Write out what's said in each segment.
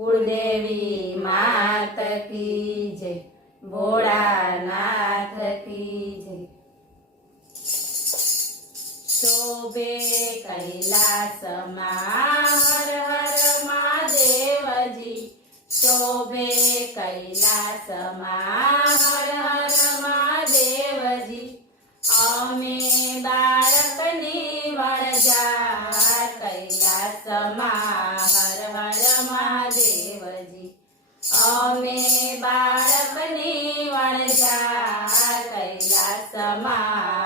कुलदेवी मात की जय, भोळानाथ की जय। शोभे कैलासमा हर हर महादेवजी, शोभे कैलासमा हर हर महादेवजी। अमे बाळकनी वळजा कैलासमा हर हर महादेवजी। अमे बाळकनी वळजा कैलासमा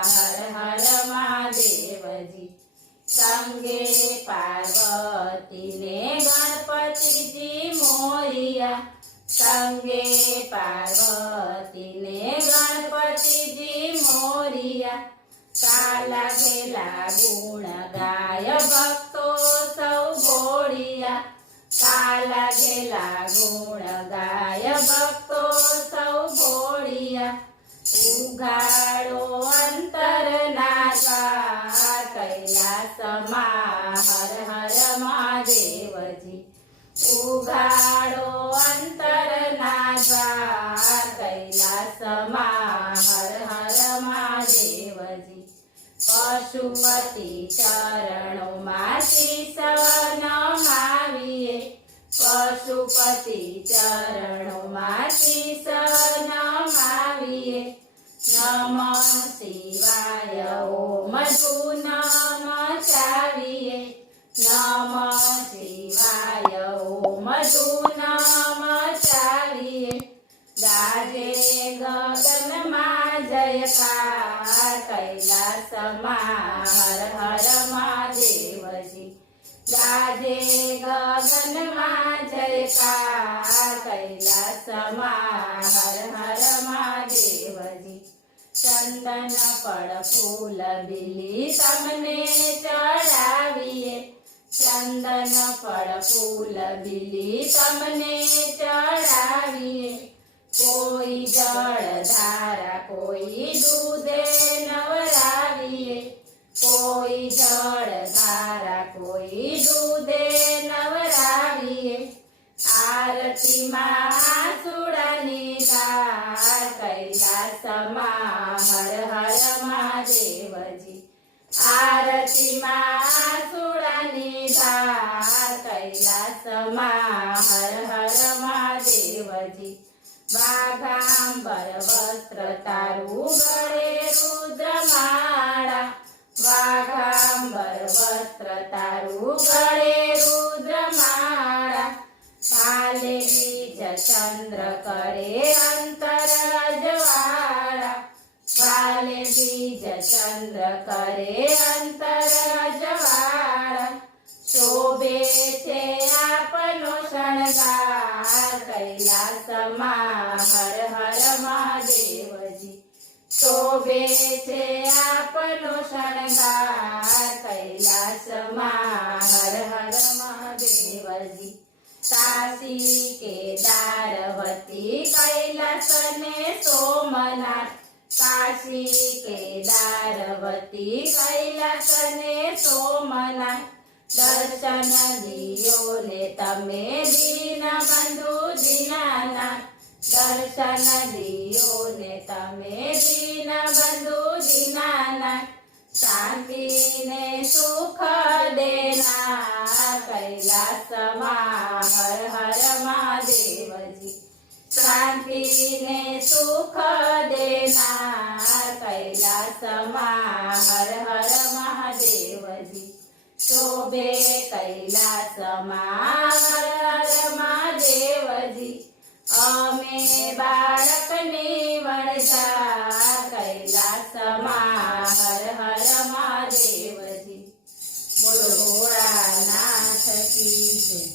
हर हर महादेवजी। संगे पार्वती ने गणपति जी मोरिया, संगे पार्वती ने गणपति जी मोरिया। काला गेला गुण गाय भक्तो सौ घोड़िया, काला गेला गुण गाय भक्तो सौ घोड़िया। उघाड़ो अंतर नागा कैलासमा हर हर महादेवजी। उघाड़ो अंतर नागा कैलासमा हर हर महादेवजी। पशुपति चरणों में शीश नमाविए, पशुपति चरणों में शीश नमाविए। नमः शिवाय ओम धूनम चाविए, नमः शिवाय ओम धूनम चाविए। गाजे गगन में जयकार कैलासमा हर हर महादेवजी। गाजे गगन में जयकार कैलासमा हर हर महादेवजी। चंदन पड़ फूल बिली तमने चढ़ाविए, चंदन पड़ फूल बिली तमने चढ़ाविए। कोई जल धारा कोई दूधे नवराविए, कोई जल धारा कोई दूधे नवराविए। आरती माँ सुड़नी गाय कैलासमा हर हर महादेवजी। आरती माँ सुड़नी गाय कैलासमा हर हर महादेवजी। वाघांबर वस्त्र तारु गळे रुद्रमाळा, वाघांबर वस्त्र तारु गळे रुद्रमाळा। काले बीज चंद्र करे अंतर अजवाळा, काले बीज चंद्र करे अंतर अजवाळा। शोभे छे आपनो शणगार कैलासमा हर हर महादेवजी। शोभे छे आपनो शणगार कैलासमा हर हर महादेवजी। काशी केदारवती कैलास ने सोमनाथ, काशी केदारवती कैलास ने सोमनाथ। दर्शन दियो ले तमे दीन बंधु दीनानाथ, दर्शन दियो ले तमे दीन बंधु दीनानाथ। शांति ने सुख देना कैलासमा हर हर महादेवजी। शांति ने सुख देना कैलासमा हर हर महादेवजी। शोभे कैलासमा हर हर महादेवजी। अमे बाळकनी वळजा कैलासमा हर हर महादेवजी। बोलो भोळानाथ की जय।